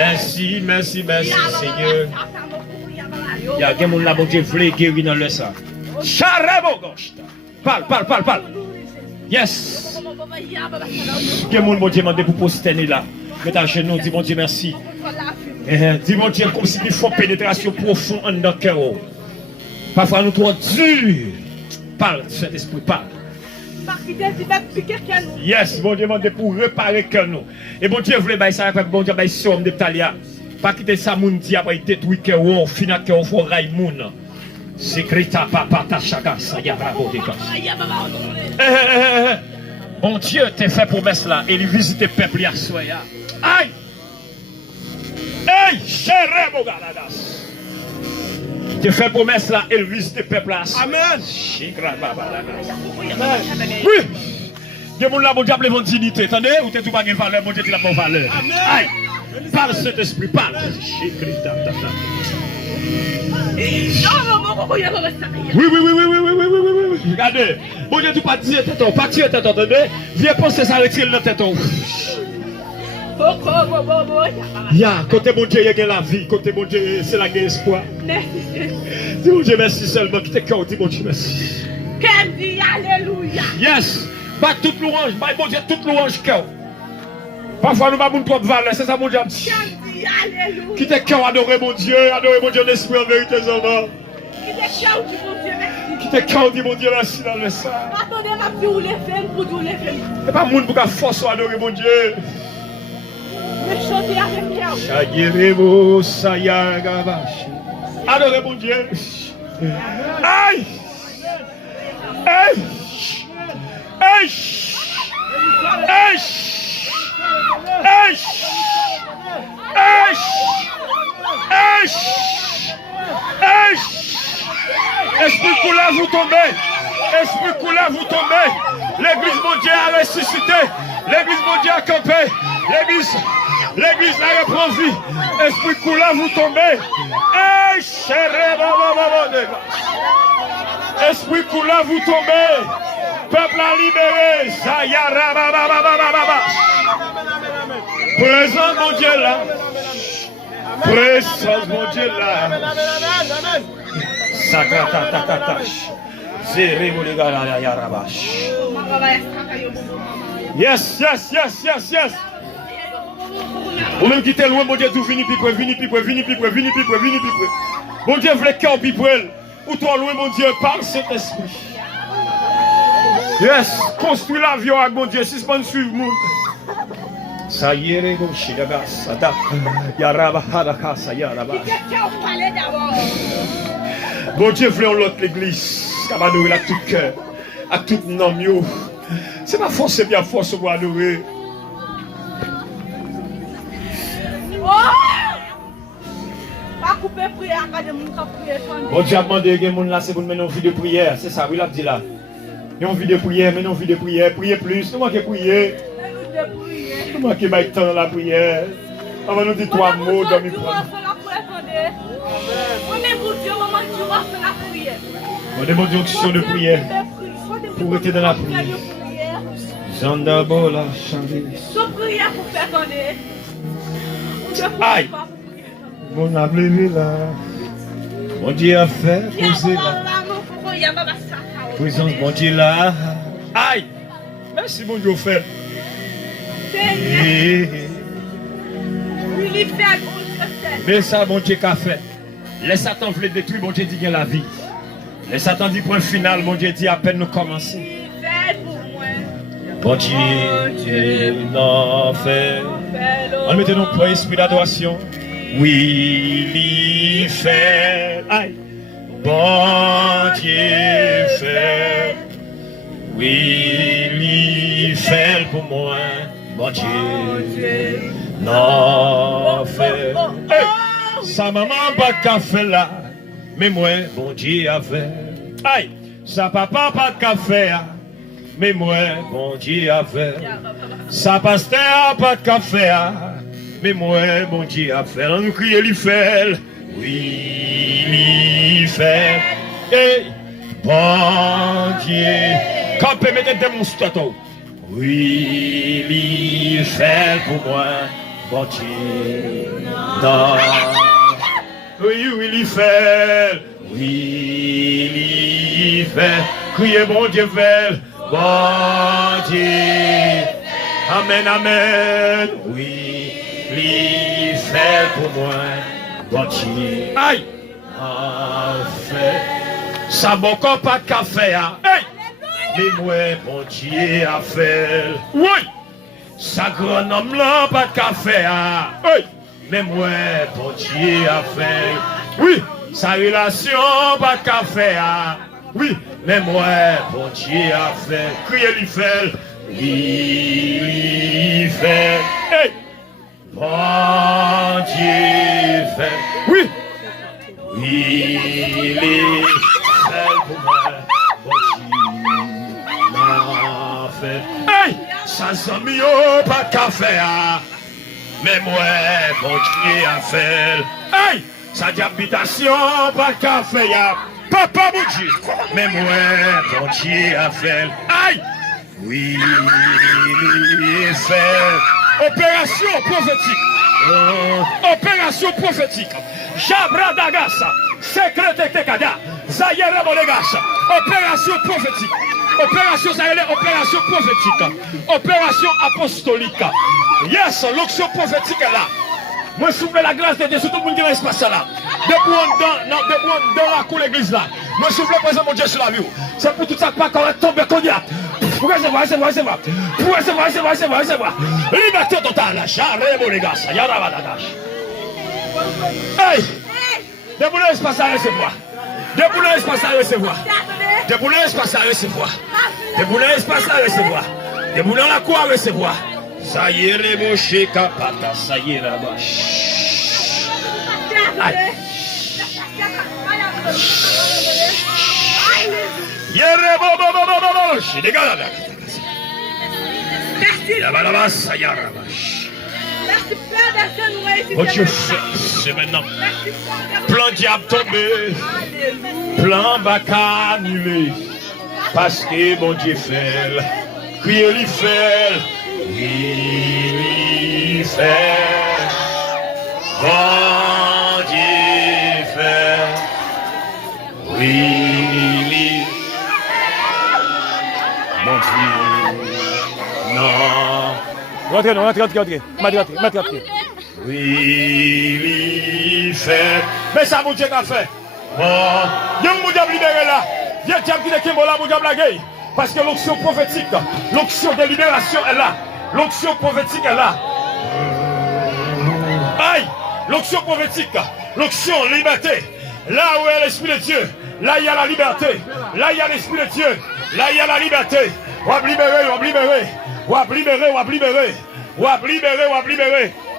Merci, merci, merci, Seigneur. Il y a quelqu'un là, bon Dieu, voulait guérir dans le sang. Charabo gauche. Parle. Yes. Quelqu'un, bon Dieu, demandé pour posterner là. Mets à genoux, dis bon Dieu, merci. Dis mon Dieu, comme si il faut pénétration profonde en notre cœur. Parfois, nous trop durs. Parle, Saint-Esprit, parle. Yes, bon Dieu, demandé pour réparer cœur nous. Et bon Dieu, voulait bailler ça, bon Dieu, bailler somme de Talia. Pas quitter ça, mon Dieu, après détruire cœur, finir cœur, faut raïmoun. Sécreta, papa, ta chaka, ça y a pas de bon Dieu, t'es fait promesse là, et il visite le peuple hier soir. Aïe! Aïe! Chérie, mon galadas! T'es fait promesse là, et il visite le peuple là. Amen! Oui! Il y a des gens là, mon Dieu, appelez votre dignité. Attendez, ou t'es tout pas de valeur, mon Dieu, tu n'as pas de valeur. Aïe! Parle cet esprit, parle! Oui. Regardez, bon Dieu, tu pas dire tête, pas tirer tête, attendez. Viens penser ça retire le tête. Ya, côté mon Dieu, il y a la vie, côté mon Dieu, c'est la guerre espoir. Dis mon Dieu, merci seulement, qui te cœur, dis mon Dieu, merci. Alléluia. Yes, bat toute louange, bat mon Dieu, toute louange cœur. Parfois, nous n'avons pas de valeur, c'est ça mon Dieu. Alléluia. Qui te cœur, adorer mon Dieu, l'esprit en vérité, Zoma. Qui te cœur, dit mon Dieu, merci dans le sang. Attendez, ma fille, où les femmes, pour tous les femmes. C'est pas monde pour qu'à force adorer mon Dieu. Je chante avec cœur. Chagirebo, Sayagabashi. Adorez mon Dieu. Aïe! Aïe! Aïe! Aïe! Aïe! Aïe! Aïe! Aïe! Esprit couleur, vous tombez. Esprit couleur, vous tombez. L'église mondiale a ressuscité. L'église mondiale a campé. L'église a reprend vie. Esprit couleur, vous tombez. Esprit couleur, vous tombez. Peuple a libéré. Présence mon Dieu là. Présence mon Dieu là. Sakatatatatash. Yes. Ou même qui t'es loin, mon Dieu, tout vini pique. Mon Dieu, voulait cœur pique. Ou toi loin, mon Dieu, parle cet esprit. Yes, construis l'avion avec mon Dieu, suspend suivre mon. Ça y est, les gauches, ça Yaraba, ça Yaraba. Bon Dieu, voulons l'autre l'église, qui va adorer à tout cœur, à tout nom. C'est pas force, c'est bien force pour adorer. Bon Dieu a demandé que les gens là, c'est pour mener une vie de prière. C'est ça, oui, il a dit là. Une vie de prière, mais une vie de prière. Priez plus, nous manquons prier. Nous manquons de temps dans la prière. On va nous dire trois mots dans mes prendre. On demande une action de prière pour être dans la prière. Zandabo la chandise. Aïe! Mon appelé là. Mon Dieu a fait poser là. Présence mon Dieu là. Aïe! Merci mon Dieu fait. Mais ça mon Dieu qu'a fait. Les Satan voulait détruire, mon Dieu dit qu'il y a la vie. Les Satan dit point final, mon Dieu dit à peine nous commencer. Bon Dieu, n'en fait. On mettait nos points esprit d'adoration. Oui, il fait. Aïe. Bon Dieu fait. Oui, il fait pour moi. Bon Dieu, n'en fait. Hey. Sa maman pas de café là. Mais moi, bon Dieu a fait. Aïe. Sa papa pas de café là. Mais moi, bon Dieu a fait. Sa pasteur pas de café. Mais moi, bon Dieu a fait. On nous crie, il fait. Oui, il fait. Et bon Dieu. Quand peut mettre des monstres. Oui, il fait pour moi. bon Dieu, non. Oui, oui, il fait, oui, il fait, criez bon Dieu fait, bon Dieu, amen, amen, oui, il fait pour moi, bon Dieu, aïe, fait, ça bon corps pas de café, hein, hey, mais moi, bon Dieu a fait, oui, ça grand homme là pas de café, hein, hey. Mais moi, bon Dieu a fait. Oui, sa relation, pas de café. Oui, mais moi, bon Dieu a fait. Criez lui fait. Il fait. Hey! Bon Dieu fait. Oui. Il fait pour moi. Bon Dieu m'a fait. Hey! Ça s'amio, pas de café. Mais moi, bon Dieu a fait. Hey! Sa d'habitation, pas de café, ya. Papa, mon Dieu. Mais moi, bon Dieu a fait. Aïe! Oui, il fait. Opération prophétique. Opération prophétique. Jabra Dagasa. Secret Tekada. Zayere Monegasa. Opération prophétique. Opération Zayere, opération prophétique. Opération apostolique. Yes, l'onction prophétique est là. Moi, souffle la grâce de Dieu sur tout le monde qui est dans l'espace là. Depuis dans la cour de l'église là. Moi, souffle le présent mon Dieu sur la vie. C'est pour tout ça que pas qu'on tombe qu'on y a. Pour recevoir. Liberté totale. J'arrête mon gars. Yarabadash. Hey! Depuis l'espace à recevoir. Depuis l'espace à recevoir. Depuis l'espace à recevoir. Depuis l'espace à recevoir. Depuis la cour à recevoir. Ça y est, les mochés capata, ça y est là-bas. Oh Dieu, c'est maintenant. Plan diable tombé. Plan baka annulé. Parce que mon Dieu fait. Criez lui fait. Il fait, bon Dieu fait, oui, mon Dieu, non. Rentrez. Oui, il fait, mais ça mon Dieu qu'a fait. Bon, il y a mon diable libéré là, il y a un diable qui est là, mon diable la gueule. Parce que l'onction prophétique, l'onction de libération est là. L'onction prophétique est là. Aïe! L'onction prophétique, l'onction liberté. Là où est l'Esprit de Dieu, là il y a la liberté. Là il y a l'Esprit de Dieu. Là il y a la liberté. On va libérer.